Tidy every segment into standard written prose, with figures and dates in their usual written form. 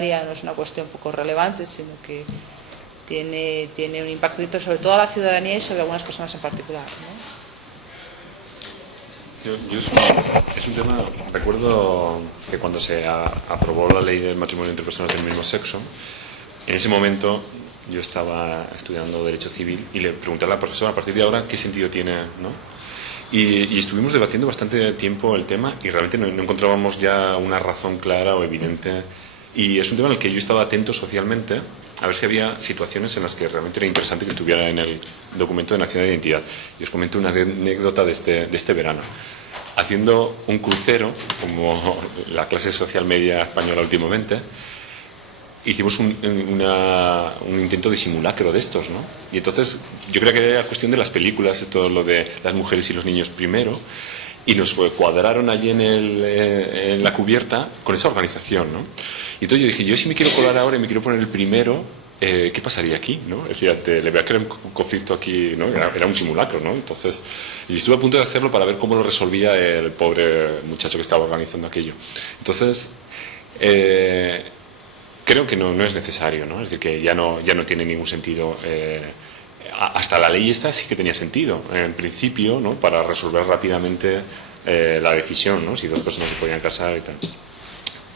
no es una cuestión poco relevante, sino que tiene un impacto directo sobre toda la ciudadanía y sobre algunas personas en particular, ¿no? Es un tema. Recuerdo que cuando se aprobó la ley del matrimonio entre personas del mismo sexo, en ese momento yo estaba estudiando Derecho Civil y le pregunté a la profesora, a partir de ahora, ¿qué sentido tiene, ¿no? Y estuvimos debatiendo bastante tiempo el tema y realmente no encontrábamos ya una razón clara o evidente. Y es un tema en el que yo estaba atento socialmente a ver si había situaciones en las que realmente era interesante que estuviera en el documento de nacionalidad e identidad. Y os comento una anécdota de este verano. Haciendo un crucero, como la clase social media española últimamente, hicimos un intento de simulacro de estos, ¿no? Y entonces yo creo que era cuestión de las películas, todo lo de las mujeres y los niños primero, y nos cuadraron allí en la cubierta con esa organización, ¿no? Y entonces yo dije, yo si me quiero colar ahora y me quiero poner el primero, ¿qué pasaría aquí, no? Es decir, le voy a crear un conflicto aquí, ¿no? Era un simulacro, ¿no? Entonces, y estuve a punto de hacerlo para ver cómo lo resolvía el pobre muchacho que estaba organizando aquello. Entonces, creo que no es necesario, ¿no? Es decir, que ya no tiene ningún sentido. Hasta la ley esta sí que tenía sentido, en principio, ¿no? Para resolver rápidamente la decisión, ¿no? Si dos personas se podían casar y tal.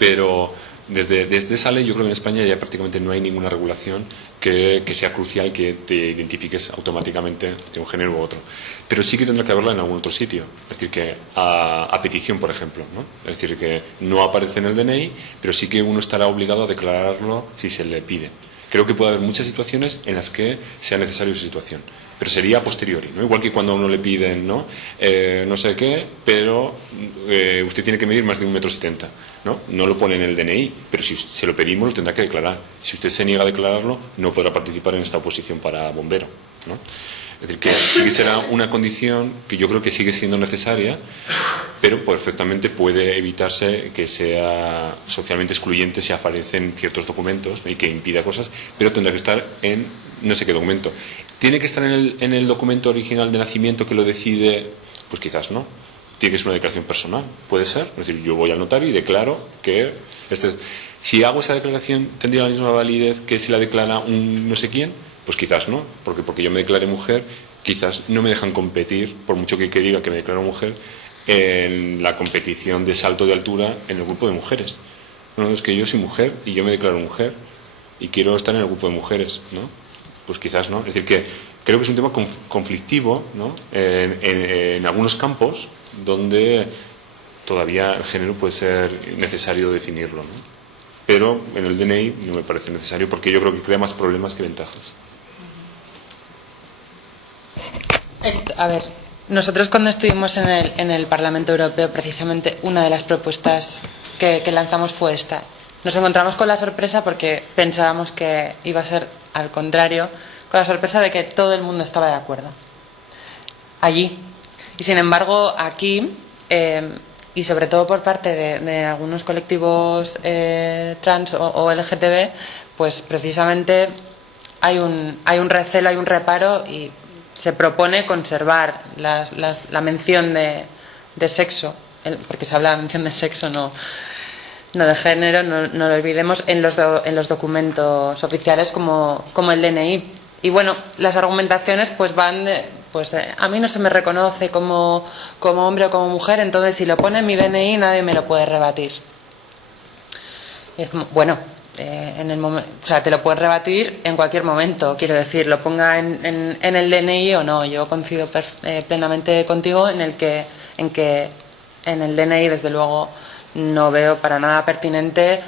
Pero desde esa ley yo creo que en España ya prácticamente no hay ninguna regulación que sea crucial que te identifiques automáticamente de un género u otro. Pero sí que tendrá que haberla en algún otro sitio. Es decir, que a petición, por ejemplo, ¿no? Es decir, que no aparece en el DNI, pero sí que uno estará obligado a declararlo si se le pide. Creo que puede haber muchas situaciones en las que sea necesaria esa situación, pero sería a posteriori, ¿no? Igual que cuando a uno le piden, ¿no? No sé qué, pero usted tiene que medir más de 1,70 m, ¿no? No lo pone en el DNI, pero si se lo pedimos lo tendrá que declarar. Si usted se niega a declararlo, no podrá participar en esta oposición para bombero, ¿no? Es decir, que sí que será una condición que yo creo que sigue siendo necesaria, pero perfectamente puede evitarse que sea socialmente excluyente si aparecen ciertos documentos, ¿no? Y que impida cosas, pero tendrá que estar en no sé qué documento. ¿Tiene que estar en el documento original de nacimiento que lo decide? Pues quizás no. Tiene que ser una declaración personal, puede ser. Es decir, yo voy al notario y declaro que si hago esa declaración, ¿tendría la misma validez que si la declara un no sé quién? Pues quizás no, porque yo me declaré mujer, quizás no me dejan competir, por mucho que diga que me declaro mujer, en la competición de salto de altura en el grupo de mujeres. No, es que yo soy mujer y yo me declaro mujer y quiero estar en el grupo de mujeres, ¿no? Pues quizás no. Es decir, que creo que es un tema conflictivo, ¿no? En algunos campos donde todavía el género puede ser necesario definirlo, ¿no? Pero en el DNI no me parece necesario porque yo creo que crea más problemas que ventajas. A ver, nosotros cuando estuvimos en el Parlamento Europeo, precisamente una de las propuestas que lanzamos fue esta. Nos encontramos con la sorpresa porque pensábamos que iba a ser al contrario, con la sorpresa de que todo el mundo estaba de acuerdo allí. Y sin embargo, aquí, y sobre todo por parte de algunos colectivos trans o LGTB, pues precisamente hay un recelo, hay un reparo y se propone conservar la mención de sexo, porque se habla de mención de sexo, no de género, no lo olvidemos, en los documentos oficiales como el DNI. Y bueno, las argumentaciones pues van a mí no se me reconoce como hombre o como mujer, entonces si lo pone en mi DNI nadie me lo puede rebatir. Y es como, bueno, o sea, te lo pueden rebatir en cualquier momento, quiero decir, lo ponga en el DNI o no. Yo coincido plenamente contigo en que en el DNI, desde luego, no veo para nada pertinente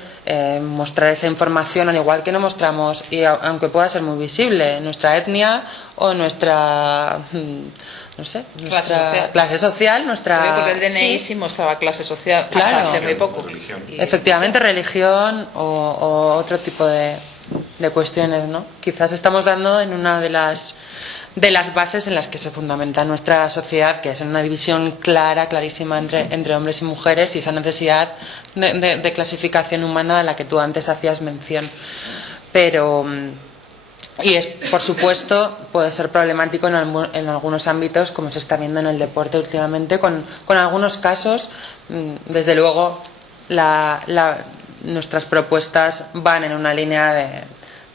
mostrar esa información, al igual que no mostramos, y aunque pueda ser muy visible, nuestra etnia o nuestra no sé, nuestra clase social, nuestra... Porque el DNI sí mostraba clase social, claro, hasta hace muy poco. Religión. Efectivamente, religión o otro tipo de cuestiones, ¿no? Quizás estamos dando en una de las bases en las que se fundamenta nuestra sociedad, que es en una división clarísima entre hombres y mujeres, y esa necesidad de clasificación humana a la que tú antes hacías mención. Pero... Y por supuesto, puede ser problemático en algunos ámbitos, como se está viendo en el deporte últimamente, con algunos casos. Desde luego, nuestras propuestas van en una línea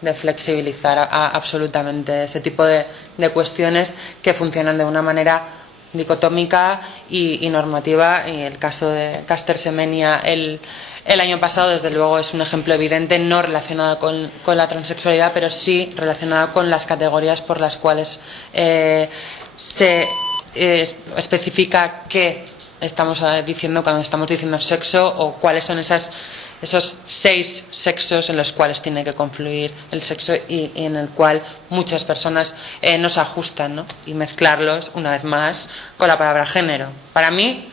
de flexibilizar absolutamente ese tipo de cuestiones que funcionan de una manera dicotómica y normativa. Y el caso de Caster Semenya el año pasado, desde luego, es un ejemplo evidente, no relacionado con la transexualidad, pero sí relacionado con las categorías por las cuales se especifica qué estamos diciendo cuando estamos diciendo sexo, o cuáles son esos 6 sexos en los cuales tiene que confluir el sexo y en el cual muchas personas no se ajustan, ¿no? Y mezclarlos, una vez más, con la palabra género. Para mí,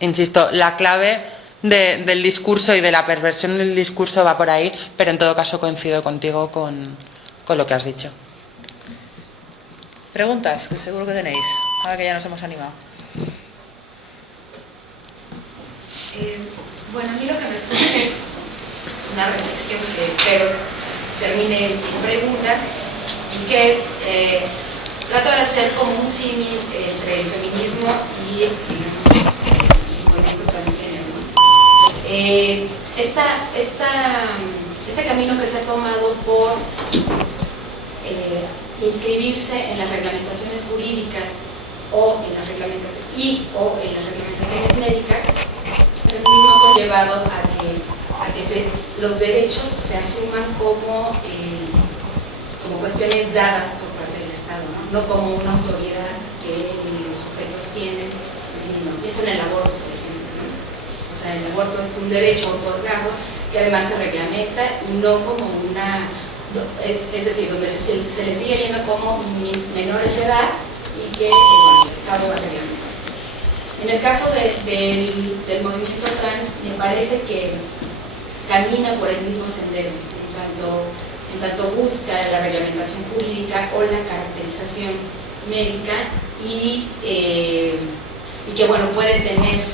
insisto, la clave del discurso y de la perversión del discurso va por ahí, pero en todo caso coincido contigo con lo que has dicho. Preguntas, que seguro que tenéis, ahora que ya nos hemos animado. Bueno, a mí lo que me surge es una reflexión que espero termine en pregunta, y que es, trato de hacer como un símil entre el feminismo y el movimiento transgénero, ¿no? Este camino que se ha tomado por inscribirse en las reglamentaciones jurídicas o en las reglamentaciones médicas, el feminismo ha conllevado a que los derechos se asuman como cuestiones dadas por parte del Estado, ¿no? No como una autoridad que los sujetos tienen en sí mismos. Pienso en el aborto, por ejemplo, ¿no? O sea, el aborto es un derecho otorgado que además se reglamenta, y no como una, es decir, donde se les sigue viendo como menores de edad y que el Estado va a reglamentar. En el caso del movimiento trans, me parece que camina por el mismo sendero, en tanto busca la reglamentación jurídica o la caracterización médica, y que bueno, puede tener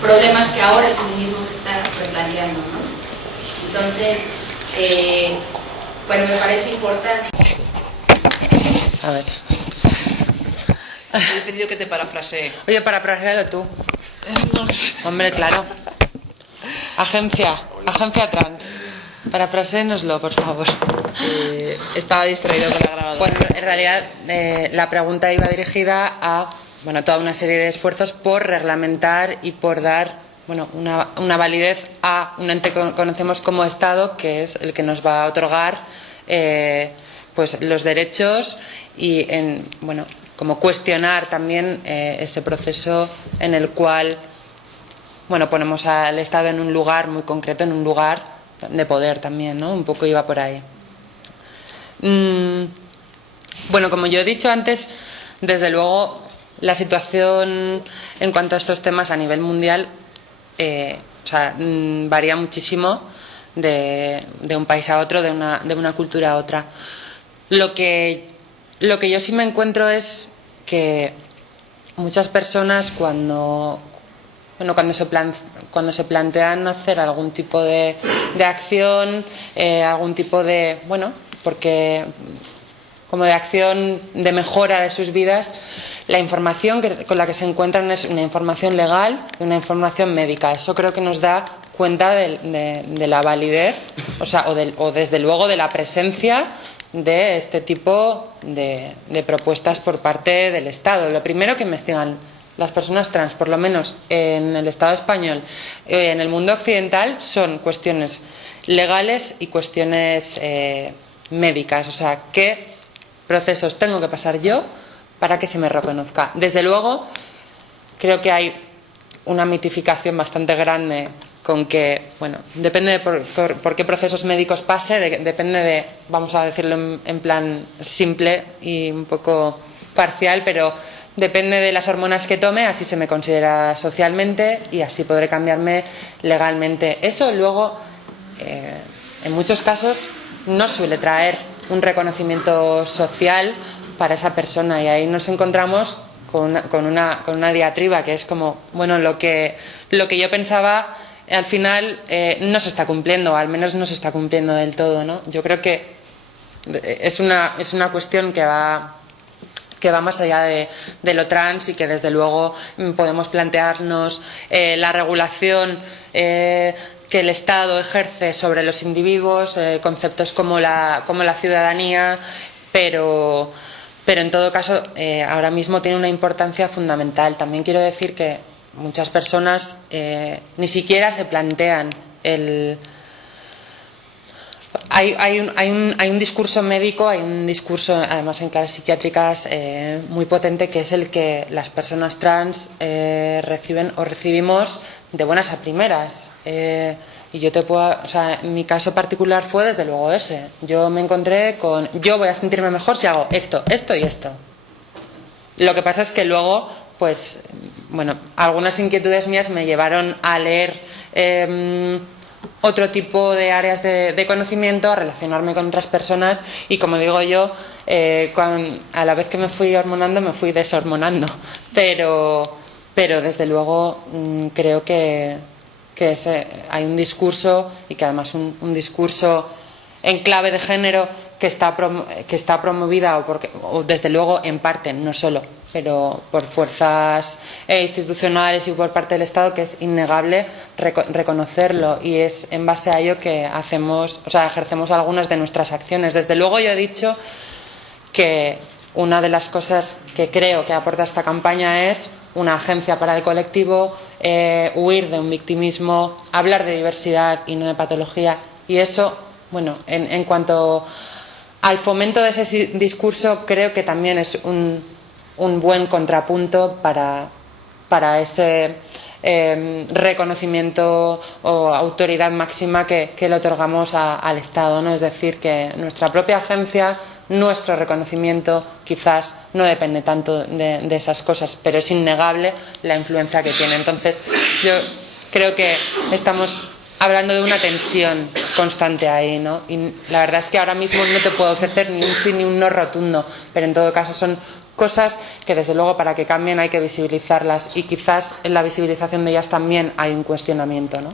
problemas que ahora el feminismo se está replanteando, ¿no? Entonces, bueno, me parece importante. A ver. Te he pedido que te parafrasee. Oye, parafrasealo tú. Hombre, claro. Agencia trans. Parafraséenoslo, por favor. Estaba distraído con la grabadora. Bueno, en realidad la pregunta iba dirigida a toda una serie de esfuerzos por reglamentar y por dar una validez a un ente que conocemos como Estado, que es el que nos va a otorgar pues los derechos, y como cuestionar también ese proceso en el cual ponemos al Estado en un lugar muy concreto, en un lugar de poder también, ¿no? Un poco iba por ahí. Bueno, como yo he dicho antes, desde luego la situación en cuanto a estos temas a nivel mundial varía muchísimo de un país a otro, de una cultura a otra. Lo que yo sí me encuentro es que muchas personas cuando se plantean hacer algún tipo de acción, algún tipo de de acción de mejora de sus vidas, la información con la que se encuentran es una información legal y una información médica. Eso creo que nos da cuenta de la validez, o desde luego de la presencia de este tipo de propuestas por parte del Estado. Lo primero que investigan las personas trans, por lo menos en el Estado español, en el mundo occidental, son cuestiones legales y cuestiones médicas. O sea, ¿qué procesos tengo que pasar yo para que se me reconozca? Desde luego, creo que hay una mitificación bastante grande con que, depende de por qué procesos médicos pase, depende de, vamos a decirlo en plan simple y un poco parcial, pero depende de las hormonas que tome, así se me considera socialmente y así podré cambiarme legalmente. Eso luego, en muchos casos, no suele traer un reconocimiento social para esa persona, y ahí nos encontramos con una diatriba que es como, lo que yo pensaba al final no se está cumpliendo, o al menos no se está cumpliendo del todo, ¿no? Yo creo que es una cuestión que va que va más allá de lo trans y que desde luego podemos plantearnos la regulación que el Estado ejerce sobre los individuos, conceptos como la ciudadanía, pero en todo caso ahora mismo tiene una importancia fundamental. También quiero decir que muchas personas ni siquiera se plantean Hay un discurso médico, hay un discurso además en claves psiquiátricas muy potente, que es el que las personas trans reciben o recibimos de buenas a primeras. Y yo mi caso particular fue desde luego ese. Yo me encontré con: yo voy a sentirme mejor si hago esto, esto y esto. Lo que pasa es que luego, pues, bueno, algunas inquietudes mías me llevaron a leer otro tipo de áreas de conocimiento, a relacionarme con otras personas y, como digo yo, a la vez que me fui hormonando me fui deshormonando, pero desde luego creo que hay un discurso, y que además un discurso en clave de género que está promovida o desde luego en parte, no solo, pero por fuerzas institucionales y por parte del Estado, que es innegable reconocerlo, y es en base a ello que ejercemos algunas de nuestras acciones. Desde luego yo he dicho que una de las cosas que creo que aporta esta campaña es una agencia para el colectivo, huir de un victimismo, hablar de diversidad y no de patología, y eso, bueno, en cuanto al fomento de ese discurso, creo que también es un buen contrapunto para ese reconocimiento o autoridad máxima que le otorgamos al Estado, ¿no? Es decir, que nuestra propia agencia, nuestro reconocimiento, quizás no depende tanto de esas cosas, pero es innegable la influencia que tiene. Entonces, yo creo que estamos hablando de una tensión constante ahí, ¿no? Y la verdad es que ahora mismo no te puedo ofrecer ni un sí ni un no rotundo, pero en todo caso son cosas que desde luego para que cambien hay que visibilizarlas, y quizás en la visibilización de ellas también hay un cuestionamiento, ¿no?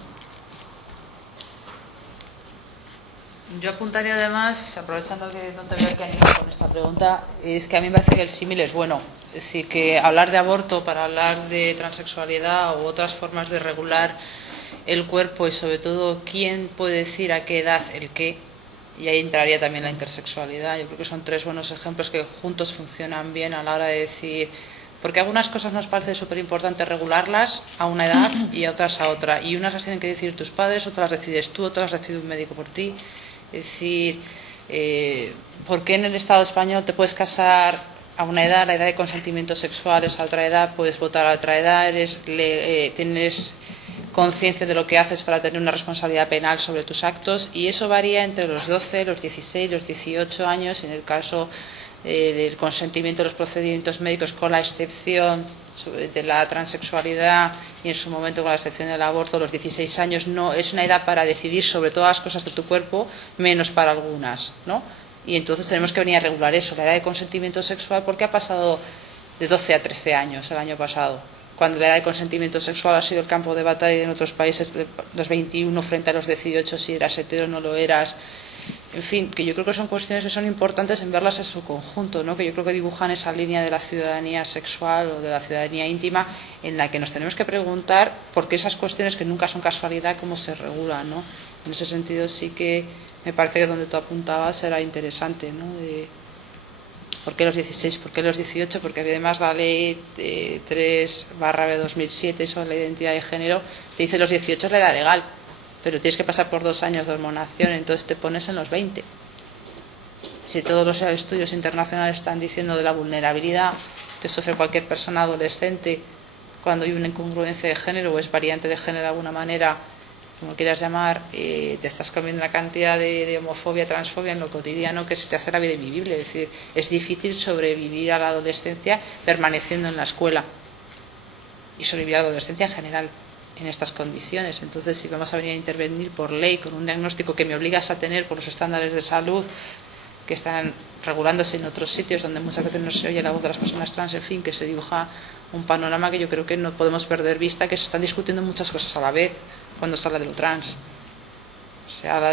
Yo apuntaría además, aprovechando que no te veo que animar con esta pregunta, es que a mí me parece que el símil es bueno. Es decir, que hablar de aborto para hablar de transexualidad u otras formas de regular el cuerpo, y sobre todo quién puede decir a qué edad el qué, y ahí entraría también la intersexualidad. Yo creo que son tres buenos ejemplos que juntos funcionan bien a la hora de decir, porque algunas cosas nos parece súper importante regularlas a una edad y a otras a otra, y unas las tienen que decidir tus padres, otras las decides tú, otras las decide un médico por ti. Es decir, ¿por qué en el Estado español te puedes casar a una edad, la edad de consentimiento sexual es a otra edad, puedes votar a otra edad, tienes conciencia de lo que haces para tener una responsabilidad penal sobre tus actos? Y eso varía entre los 12, los 16, los 18 años, en el caso del consentimiento de los procedimientos médicos, con la excepción de la transexualidad, y en su momento con la excepción del aborto. Los 16 años no es una edad para decidir sobre todas las cosas de tu cuerpo, menos para algunas, ¿no? Y entonces tenemos que venir a regular eso, la edad de consentimiento sexual, porque ha pasado de 12 a 13 años el año pasado, cuando la edad de consentimiento sexual ha sido el campo de batalla en otros países, los 21 frente a los 18, si eras hetero o no lo eras. En fin, que yo creo que son cuestiones que son importantes en verlas en su conjunto, ¿no? Que yo creo que dibujan esa línea de la ciudadanía sexual o de la ciudadanía íntima, en la que nos tenemos que preguntar por qué esas cuestiones, que nunca son casualidad, cómo se regulan, ¿no? En ese sentido sí que me parece que donde tú apuntabas era interesante, ¿no? ¿Por qué los 16? ¿Por qué los 18? Porque además la ley 3/2007 sobre la identidad de género te dice los 18 es la edad legal, pero tienes que pasar por 2 años de hormonación, entonces te pones en los 20. Si todos los estudios internacionales están diciendo de la vulnerabilidad que sufre cualquier persona adolescente cuando hay una incongruencia de género o es variante de género de alguna manera, como quieras llamar, te estás comiendo una cantidad de homofobia, transfobia en lo cotidiano que se te hace la vida invivible. Es decir, es difícil sobrevivir a la adolescencia permaneciendo en la escuela, y sobrevivir a la adolescencia en general en estas condiciones. Entonces, si vamos a venir a intervenir por ley con un diagnóstico que me obligas a tener por los estándares de salud que están regulándose en otros sitios donde muchas veces no se oye la voz de las personas trans, en fin, que se dibuja un panorama que yo creo que no podemos perder vista, que se están discutiendo muchas cosas a la vez cuando se habla de lo trans. Se habla